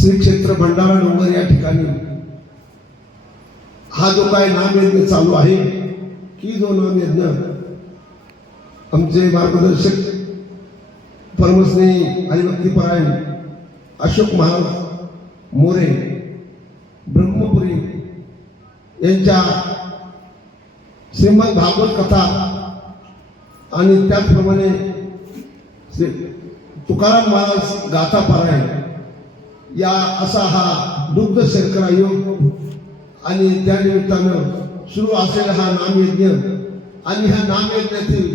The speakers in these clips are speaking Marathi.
श्री क्षेत्र भंडारा डोंगर या ठिकाणी हा जो काय नामयज्ञ चालू आहे की जो नामयज्ञ आमचे मार्गदर्शक परमस्नेही हरिभक्तीपरायण अशोक महाराज मोरे ब्रह्मपुरी यांच्या श्रीमद भागवत कथा आणि त्याचप्रमाणे श्री तुकाराम महाराज गाथा पारायण या असा हा दुग्ध शर्करा योग आणि त्या निमित्तानं सुरू असलेला हा नामयज्ञ आणि ह्या नामयज्ञातील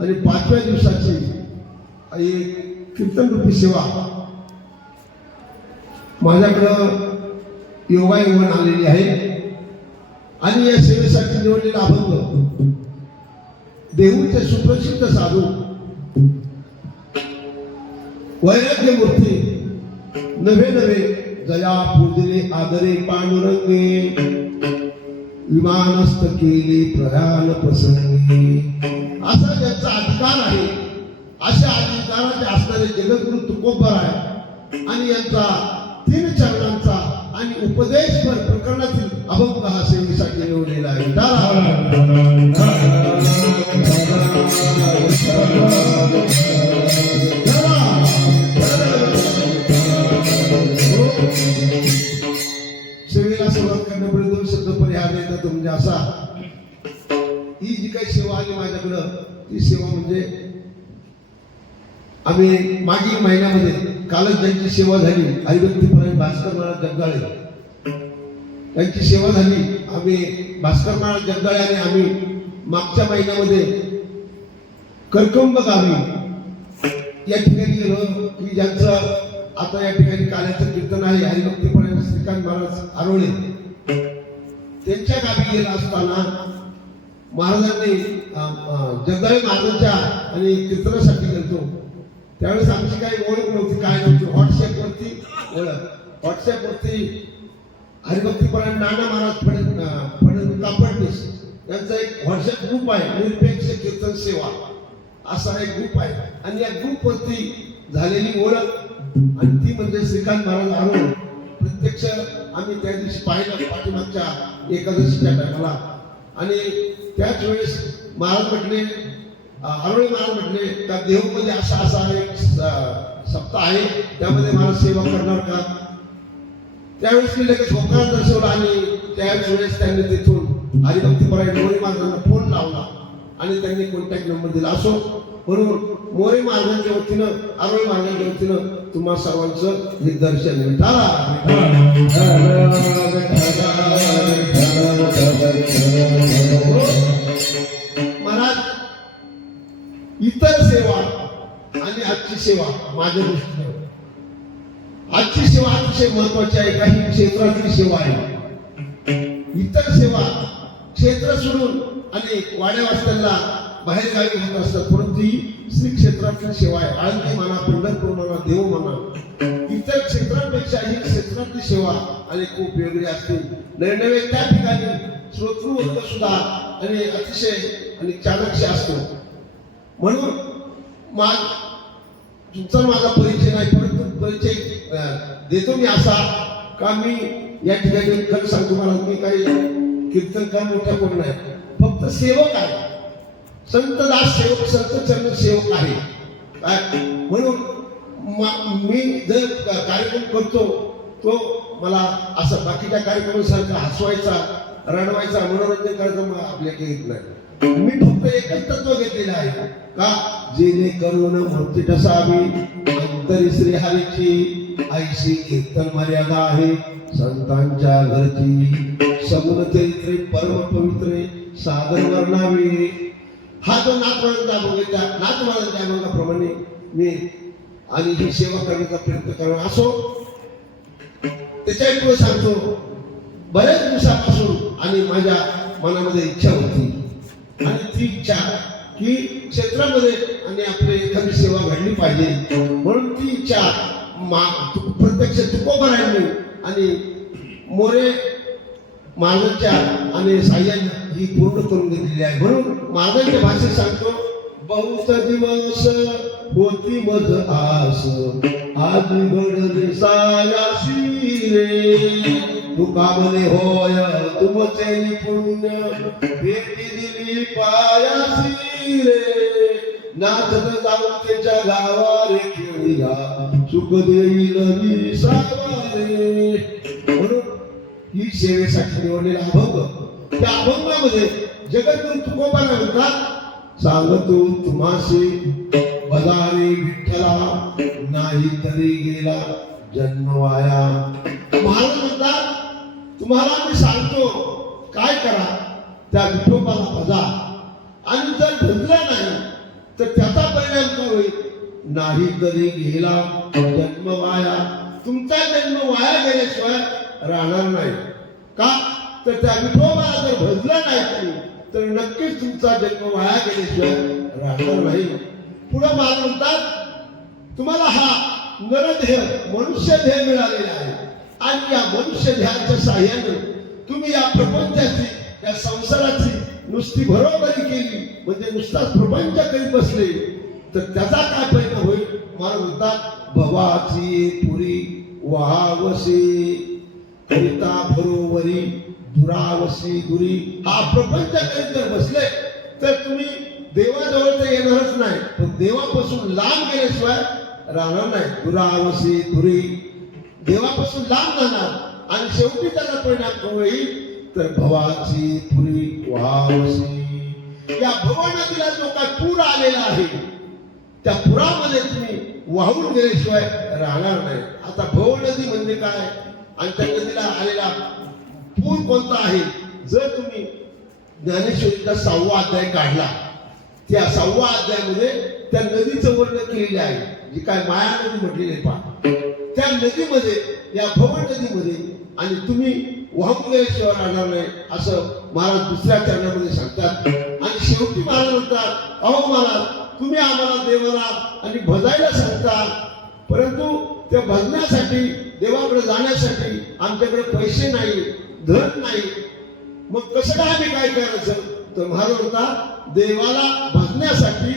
आणि 5व्या दिवसाची एक कीर्तन रूपी सेवा माझ्याकडं योगायोगन आलेली आहे आणि या सेवेसाठी निवडलेला अभंग देहूचे सुप्रसिद्ध साधू वैराग्य मूर्ती नवे नवे जया पूजले आदरे पांडुरंगे विमानस्थ केले प्रयाण प्रसंगी असा ज्यांचा अधिकार आहे अशा अधिकाराचे असणारे जगद्गुरु तुकोबराय आणि यांचा 3 चरणांचा आणि उपदेशपर प्रकरणातील अभंग हा सेवेसाठी निवडलेला आहे. सेवेला सुरुवात करण्यापूर्वी 2 शब्द परिहार देतात म्हणजे असा ही जी काही सेवा आली माझ्याकडं ती सेवा म्हणजे आम्ही मागील महिन्यामध्ये कालच ज्यांची सेवा झाली हरिभक्तीपरायण भास्कर महाराज जगदाळे त्यांची सेवा झाली. आम्ही भास्कर महाराज जगदाळे आणि आम्ही मागच्या महिन्यामध्ये करकंब गावी या ठिकाणी गेलो की ज्यांचं आता या ठिकाणी काल्याचं कीर्तन आहे हरिभक्तीपरायण श्रीकांत महाराज आरोळे त्यांच्या गावी गेला असताना महाराजांनी जगदाळे महाराजांच्या आणि कीर्तनासाठी गेलतो त्यावेळेस आमची काही ओळख नव्हती काय नव्हती. व्हॉट्सअपवरती हरिभक्तीपरायण नाना महाराज फडणवीस यांचा एक व्हॉट्सअप ग्रुप आहे निरपेक्ष कीर्तन सेवा असा एक ग्रुप आहे आणि या ग्रुपवरती झालेली ओळख आणि ती म्हणजे श्रीकांत महाराज आरोळे प्रत्यक्ष आम्ही त्या दिवशी पाहिलं पाठीमागच्या एकादशीच्या टायमाला आणि त्याच वेळेस महाराज म्हटले आरोळे महाराज म्हटले का देहूमध्ये असा एक सप्ताह आहे त्यामध्ये महाराज सेवा करणार का. त्यावेळेस मी लगेच होकार दर्शवला आणि त्याच वेळेस त्यांनी तिथून हरिभक्तीपरायण मोरे महाराजांना फोन लावला आणि त्यांनी कॉन्टॅक्ट नंबर दिला. असो म्हणून मोरे महाराजांच्या वतीनं आरोळे महाराजांच्या वतीनं तुम्हा सर्वांचं हे दर्शन महाराज. इतर सेवा आणि आजची सेवा माझ्या दृष्टीने आजची सेवा अतिशय महत्वाची आहे. काही क्षेत्रातली सेवा आहे. इतर सेवा क्षेत्र सोडून आणि वाड्या वाजताना बाहेर गावी होत असतात परंतु ही श्री क्षेत्रातली सेवा आहे. आळंदी म्हणा पंढरपूर म्हणा देव म्हणा इतर क्षेत्रांपेक्षा ही क्षेत्रातली सेवा आणि खूप वेगळी असते. नवे त्या ठिकाणी श्रोतृवर्ग सुद्धा आणि अतिशय आणि चाणक्य असतो. म्हणून तुमचा माझा परिचय नाही परंतु परिचय देतो मी असा का मी या ठिकाणी खरं सांगतो मला मी काही कीर्तनकार मोठा कोण नाही फक्त सेवक आहे. संत दास सेवक संत चरण सेवक आहे काय. म्हणून मी जर कार्यक्रम करतो तो मला असं बाकीच्या कार्यक्रमासारखा हसवायचा रडवायचा मनोरंजन कार्यक्रम आपल्याकडे येत नाही. मी फक्त एकच तत्व घेतलेलं आहे का जेणे करून मूर्ती ठसावी अंतरी श्री हरीची ऐशी कीर्तन मर्यादा आहे संतांच्या घरची सगुण चरित्रे परम पवित्रे सादर वर्णावे. हा जो नाथमारांचा अभंगाप्रमाणे मी आणि ही सेवा करण्याचा प्रयत्न करणार. असो त्याच्या पुढे सांगतो बऱ्याच दिवसापासून आणि माझ्या मनामध्ये इच्छा होती आणि ती इच्छा की क्षेत्रामध्ये आणि आपली एखादी सेवा घडली पाहिजे म्हणून ती इच्छा प्रत्यक्ष तुकोबरायांनी आणि मोरे महाराजांच्या आणि साह्याने ही पूर्ण करून घेतलेली आहे. म्हणून महाराजांच्या भाषेत सांगतो बहुत दिवस होती मज आस आज घडले सायाशी रे तुका म्हणे होय तुमचे पुण्य भेटी दिली पायासी रे नाचत जाऊ त्याच्या गावारे खेळूया सुख देईल विसावारे म्हणून ही सेवेसाठी निवडलेला अभंग त्या अभंगामध्ये जगद्गुरु तुकोबांना म्हणतात सांगतो तुम्हासी बजारे विठ्ठला नाही तरी गेला जन्म वाया महाराज म्हणतात तुम्हाला मी सांगतो काय करा त्या विठोबाला भजा आणि जर भजला नाही तर त्याचा परिणाम काय होईल नाही तरी गेला जन्म वाया तुमचा जन्म वाया गेल्याशिवाय राहणार नाही का तर त्या विठोबाला जर भजला नाही तुम्ही तर नक्कीच तुमचा जन्म वाया गेल्याशिवाय राहणार नाही पुढे महाराज म्हणतात तुम्हाला हा नरदेह मनुष्य देह मिळालेला आहे आणि या मनुष्य देहाच्या साह्याने तुम्ही या प्रपंचाची या संसाराची नुसती बरोबरी केली म्हणजे नुसताच प्रपंच करीत बसले तर त्याचा काय परिणाम होईल मला म्हणतात भवाची पुरी वावसे करिता बरोबरी दुरावसी दुरी हा प्रपंच करीत जर बसले तर तुम्ही देवाजवळ तर येणारच नाही पण देवापासून लांब गेल्याशिवाय राहणार नाही दुरावसी दुरी देवापासून लांब जाणार आणि शेवटी त्याचा परिणाम होईल तर भवाची पुरी वावसी या भव नदीला जो काय पूर आलेला आहे त्या पुरामध्ये तुम्ही वाहून गेल्याशिवाय राहणार नाही आता भव नदी म्हणजे काय आणि त्या नदीला आलेला पूर कोणता आहे जर तुम्ही ज्ञानेश्वरीचा 6वा अध्याय काढला त्या 6व्या अध्यायामध्ये त्या नदीचं वर्णन केलेले आहे जी काय माया नदी म्हटलेली आहे पहा त्या नदीमध्ये या भव नदीमध्ये आणि तुम्ही वाहून गेल्याशिवाय राहणार नाही असं महाराज दुसऱ्या चरणामध्ये सांगतात आणि शेवटी महाराज म्हणतात अहो महाराज तुम्ही आम्हाला देवाला आणि भजायला सांगता परंतु त्या भजण्यासाठी देवाकडे जाण्यासाठी आमच्याकडे पैसे नाही धन नाही मग कसं काय आम्ही काय करायचं तर महाराज म्हणतात देवाला भजण्यासाठी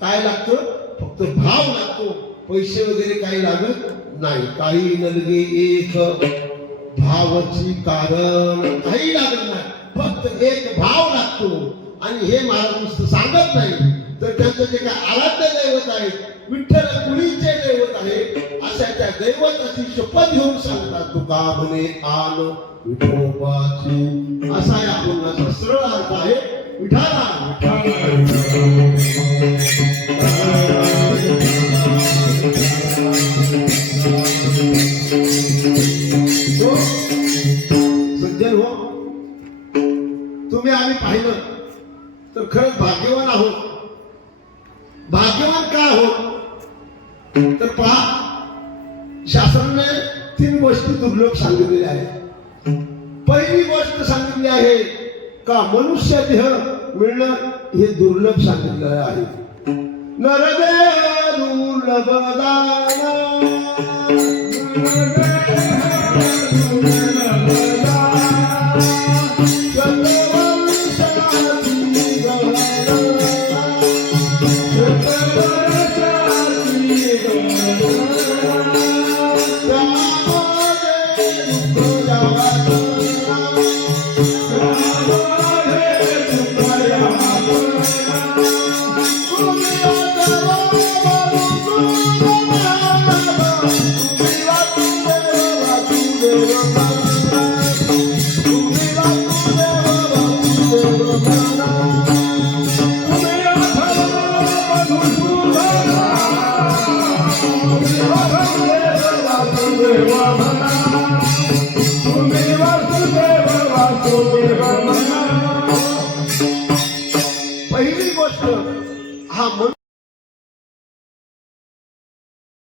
काय लागतं फक्त भाव लागतो पैसे वगैरे काही लागत नाही काही नलगे एक भावाची कारण काही लागत नाही फक्त एक भाव लागतो आणि हे महाराज नुसतं सांगत नाही तर त्यांचं जे काय आराध्य दैवत आहे विठ्ठल कुणीचे दैवत आहे अशा त्या दैवताची शपथ घेऊन सांगतात तुका म्हणे आन विठोबाची असा या बोलण्याचा सरळ अर्थ आहे विठाला सज्जन हो तुम्ही आम्ही पाहिलं तर खरंच भाग्यवान आहोत भाग्यवान का आहोत तर पहा शास्त्राने 3 गोष्टी दुर्लभ सांगितलेल्या आहेत पहिली गोष्ट सांगितली आहे का मनुष्य देह मिळणं हे दुर्लभ सांगितलेलं आहे नरदेह दुर्लभ दान पहिली गोष्ट हा